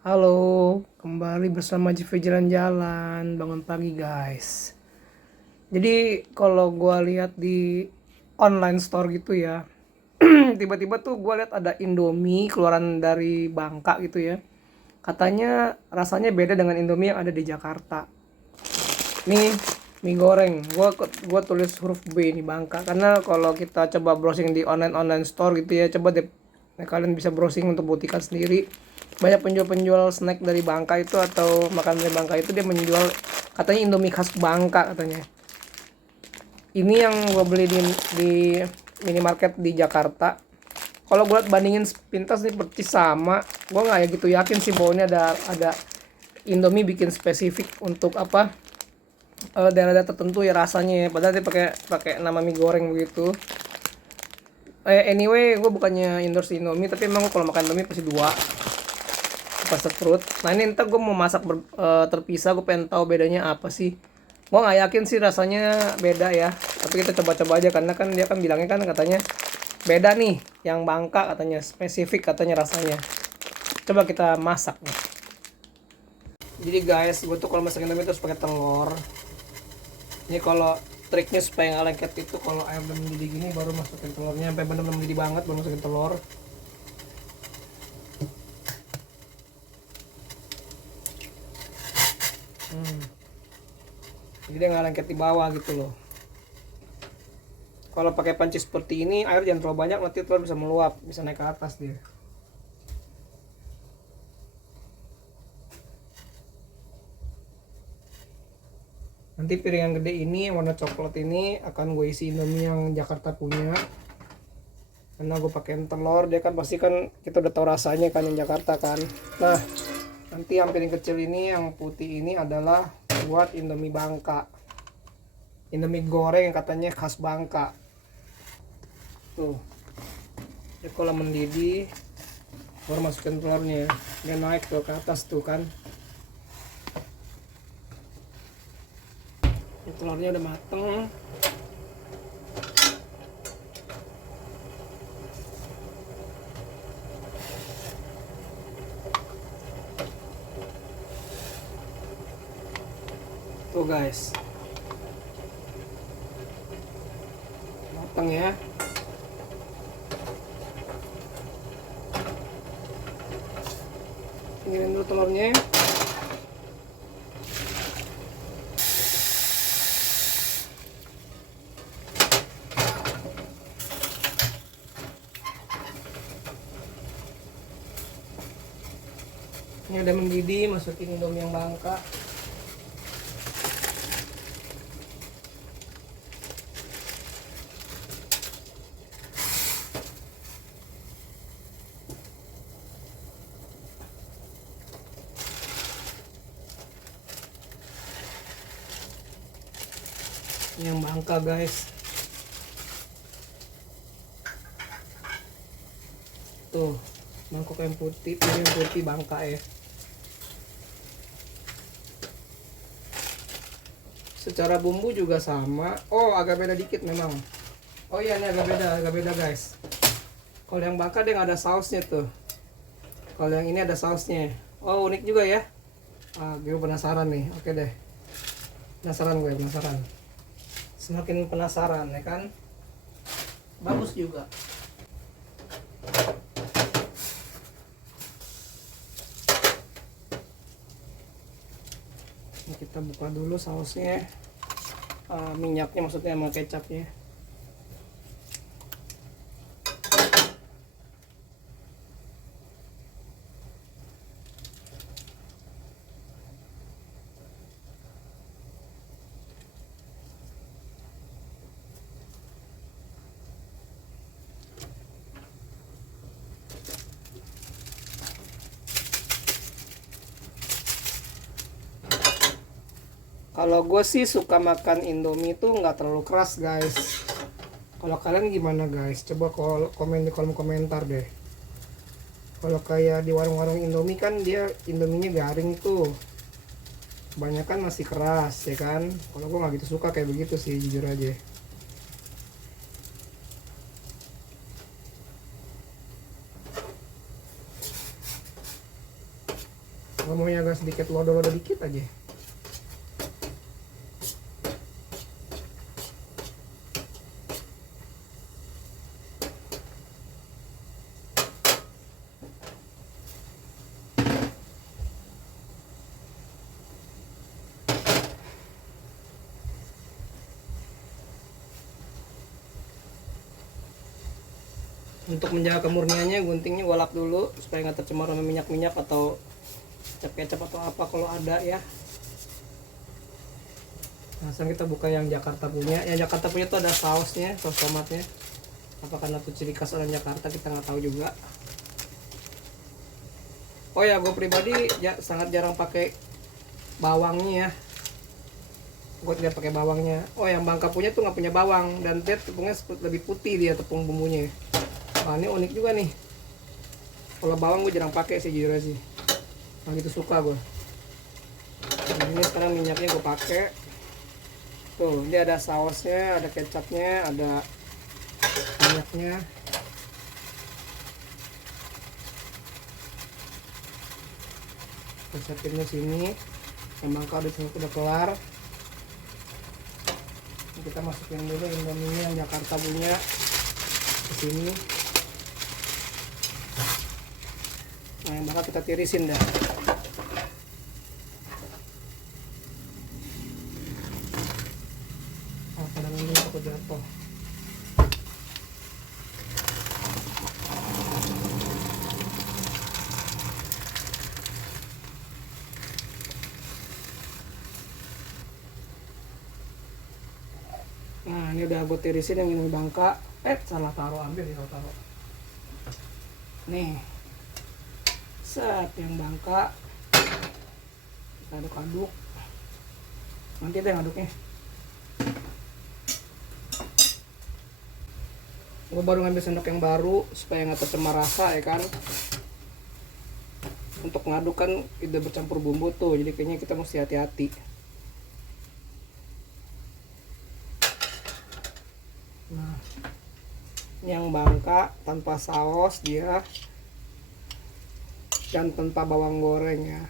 Halo, kembali bersama JV Jalan-Jalan, bangun pagi guys. Jadi kalau gua lihat di online store gitu ya, tiba-tiba tuh gua lihat ada Indomie keluaran dari Bangka gitu ya. Katanya rasanya beda dengan Indomie yang ada di Jakarta. Nih mie goreng, gua tulis huruf B nih Bangka, karena kalau kita coba browsing di online store gitu ya, coba deh kalian bisa browsing untuk buktikan sendiri. Banyak penjual-penjual snack dari Bangka itu atau makan dari Bangka itu dia menjual katanya Indomie khas Bangka katanya. Ini yang gue beli di minimarket di Jakarta. Kalau gue liat bandingin sepintas nih persis sama, gue nggak ya gitu yakin sih bahwa ini ada Indomie bikin spesifik untuk apa, daerah-daerah tertentu ya rasanya ya. Padahal dia pakai pakai nama mie goreng begitu. Anyway, gue bukannya endorse Indomie, tapi emang kalau makan Indomie pasti dua fast food. Nah ini ntar gue mau masak terpisah, gue pengen tahu bedanya apa sih. Gue nggak yakin sih rasanya beda ya, tapi kita coba-coba aja karena kan dia kan bilangnya kan katanya beda nih, yang Bangka katanya spesifik katanya rasanya. Coba kita masak nih. Jadi guys, gue tuh kalau masak Indomie terus pakai telur. Ini kalau triknya supaya nggak lengket itu, kalau air udah mendidih gini baru masukin telurnya sampai benar-benar mendidih banget baru masukin telur. Jadi dia nggak lengket di bawah gitu loh. Kalau pakai panci seperti ini air jangan terlalu banyak, nanti telur bisa meluap, bisa naik ke atas dia. Nanti piring yang gede ini warna coklat ini akan gue isi Indomie yang Jakarta punya. Karena gue pakein telur, dia kan pasti kan kita udah tahu rasanya kan yang Jakarta kan. Nah, nanti yang piring kecil ini yang putih ini adalah buat Indomie Bangka. Indomie goreng yang katanya khas Bangka. Tuh. Jadi kalau mendidih baru masukin telurnya. Dia naik tuh ke atas tuh kan. Ini telurnya udah mateng. Tuh guys, mateng ya. Pinggirin dulu telurnya. Ini udah mendidih, masukin Indomie yang Bangka. Ini yang Bangka guys. Tuh, mangkok yang putih, ini yang putih Bangka ya. Secara bumbu juga sama. Oh, agak beda dikit memang. Oh iya, ini agak beda guys. Kalau yang Bangka dia nggak ada sausnya tuh. Kalau yang ini ada sausnya. Oh, unik juga ya. Gue penasaran nih. Oke deh. Penasaran. Semakin penasaran ya kan. Bagus juga. Ini kita buka dulu sausnya. Minyaknya maksudnya sama kecapnya. Kalau gue sih suka makan Indomie tuh nggak terlalu keras guys. Kalau kalian gimana guys? Coba komen di kolom komentar deh. Kalau kayak di warung-warung Indomie kan dia Indominya garing tuh. Kebanyakan masih keras ya kan. Kalau gue nggak gitu suka kayak begitu sih jujur aja. Kalau maunya agak sedikit lodo-lodo dikit aja. Untuk menjaga kemurniannya, guntingnya gue lap dulu supaya nggak tercemar sama minyak-minyak atau kecap-kecap atau apa kalau ada ya. Nah, sekarang kita buka yang Jakarta punya. Yang Jakarta punya tuh ada sausnya, saus tomatnya. Apa karena tuh ciri khas orang Jakarta, kita nggak tahu juga. Oh ya, gue pribadi sangat jarang pakai bawangnya ya. Gue tidak pakai bawangnya. Oh, yang Bangka punya tuh nggak punya bawang, dan dia tepungnya lebih putih, dia tepung bumbunya. Wah, ini unik juga nih. Kalau bawang gue jarang pakai sih, jujur aja sih. Nah, gitu suka gue. Nah, ini sekarang minyaknya gue pakai. Tuh, dia ada sausnya, ada kecapnya, ada minyaknya. Kita siapin di sini. Yang Bangka udah kelar. Ini kita masukin dulu Indomie yang Jakarta punya ke sini. Nah, yang bakal kita tirisin dah. Oh, kadang ini aku jatuh. Nah, ini udah gue tirisin yang ini Bangka. Salah taruh, ambil ya, taruh. Nih. Set, yang Bangka. Kita aduk-aduk. Nanti deh ngaduknya. Gue baru ngambil sendok yang baru supaya nggak tercemar rasa ya kan. Untuk ngaduk kan udah bercampur bumbu tuh, jadi kayaknya kita mesti hati-hati. Nah, yang Bangka tanpa saus dia, dan tanpa bawang goreng ya.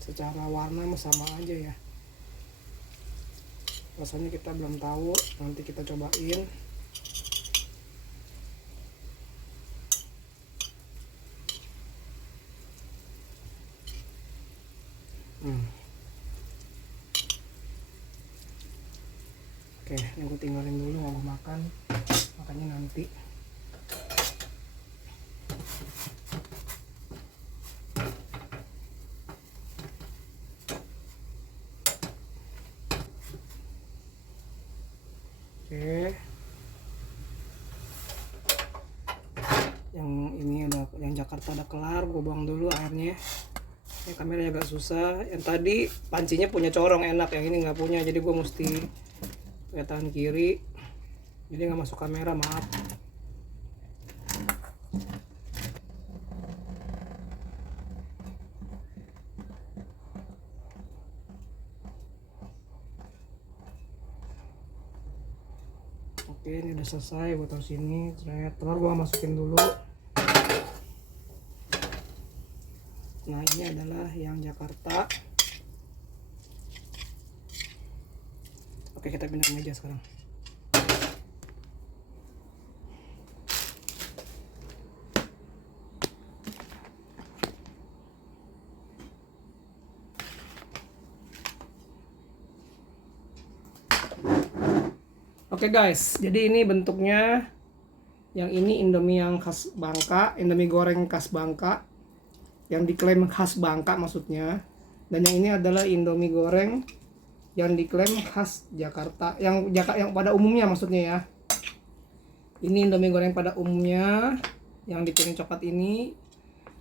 Secara warna sama aja ya. Rasanya kita belum tahu, nanti kita cobain. Oke, ini gue tinggalin dulu, nggak gue makan. Makannya nanti. Oke. Yang ini udah, yang Jakarta udah kelar, gue buang dulu airnya. Ini kameranya agak susah. Yang tadi pancinya punya corong enak, yang ini nggak punya, jadi gue mesti pakai tangan kiri. Jadi nggak masuk kamera, maaf. Oke, ini udah selesai, gue taruh sini. Telur gue masukin dulu. Nah, ini adalah yang Jakarta. Oke, kita pindah ke meja sekarang. Oke guys, jadi ini bentuknya. Yang ini Indomie yang khas Bangka, Indomie goreng khas Bangka, yang diklaim khas Bangka maksudnya. Dan yang ini adalah Indomie goreng yang diklaim khas Jakarta, yang pada umumnya maksudnya ya. Ini Indomie goreng pada umumnya yang di piring coklat ini.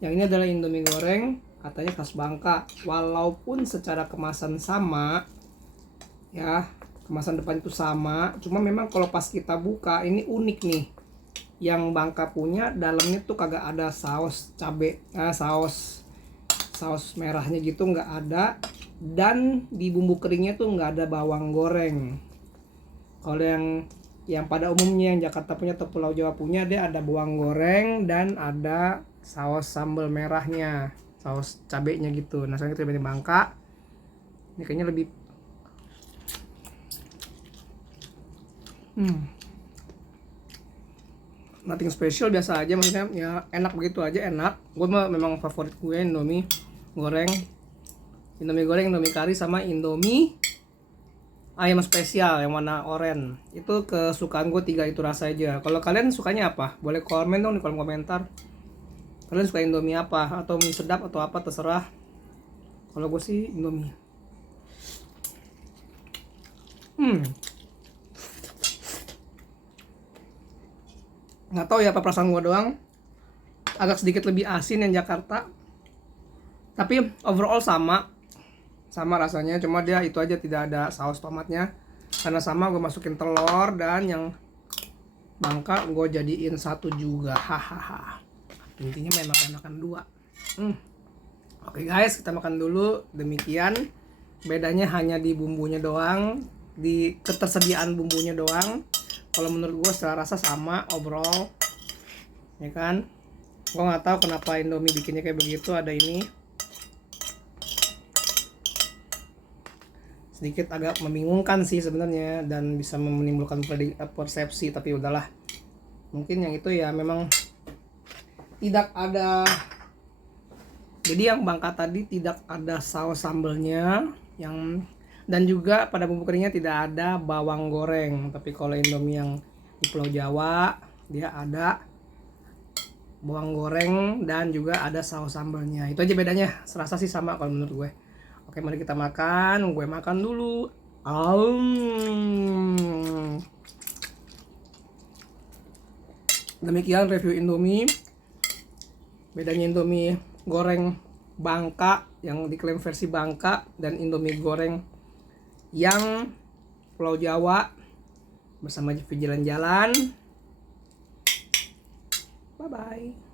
Yang ini adalah Indomie goreng katanya khas Bangka, walaupun secara kemasan sama ya, kemasan depan itu sama, cuma memang kalau pas kita buka ini unik nih. Yang Bangka punya dalamnya tuh kagak ada saus cabe, saus merahnya gitu nggak ada, dan di bumbu keringnya tuh nggak ada bawang goreng. Kalau yang yang pada umumnya yang Jakarta punya atau Pulau Jawa punya, dia ada bawang goreng dan ada saus sambal merahnya, saus cabenya gitu. Nah sekarang kita cobain Bangka. Ini kayaknya lebih nothing special, biasa aja, maksudnya ya enak begitu aja, enak. Gue memang favorit gue Indomie goreng, Indomie kari sama Indomie ayam spesial yang warna oranye. Itu kesukaan gue, 3 itu rasa aja. Kalau kalian sukanya apa? Boleh komen dong di kolom komentar. Kalian suka Indomie apa? Atau mie sedap atau apa, terserah. Kalau gue sih Indomie. Nggak tahu ya apa perasaan gue doang, agak sedikit lebih asin yang Jakarta, tapi overall sama rasanya, cuma dia itu aja tidak ada saus tomatnya. Karena sama, gue masukin telur, dan yang Bangka gue jadiin 1 juga, hahaha. Intinya main makan-makan 2. Oke guys, kita makan dulu. Demikian, bedanya hanya di bumbunya doang, di ketersediaan bumbunya doang. Kalau menurut gue secara rasa sama overall, ya kan. Gue nggak tahu kenapa Indomie bikinnya kayak begitu. Ada ini sedikit agak membingungkan sih sebenarnya, dan bisa menimbulkan persepsi, tapi udahlah. Mungkin yang itu ya memang tidak ada. Jadi yang Bangka tadi tidak ada saus sambelnya, dan juga pada bumbu keringnya tidak ada bawang goreng. Tapi kalau Indomie yang di Pulau Jawa, dia ada bawang goreng dan juga ada saus sambalnya. Itu aja bedanya. Serasa sih sama kalau menurut gue. Oke, mari kita makan. Gue makan dulu. Demikian review Indomie. Bedanya Indomie goreng Bangka yang diklaim versi Bangka dan Indomie goreng yang Pulau Jawa bersama Jeffy Jalan-Jalan. Bye bye.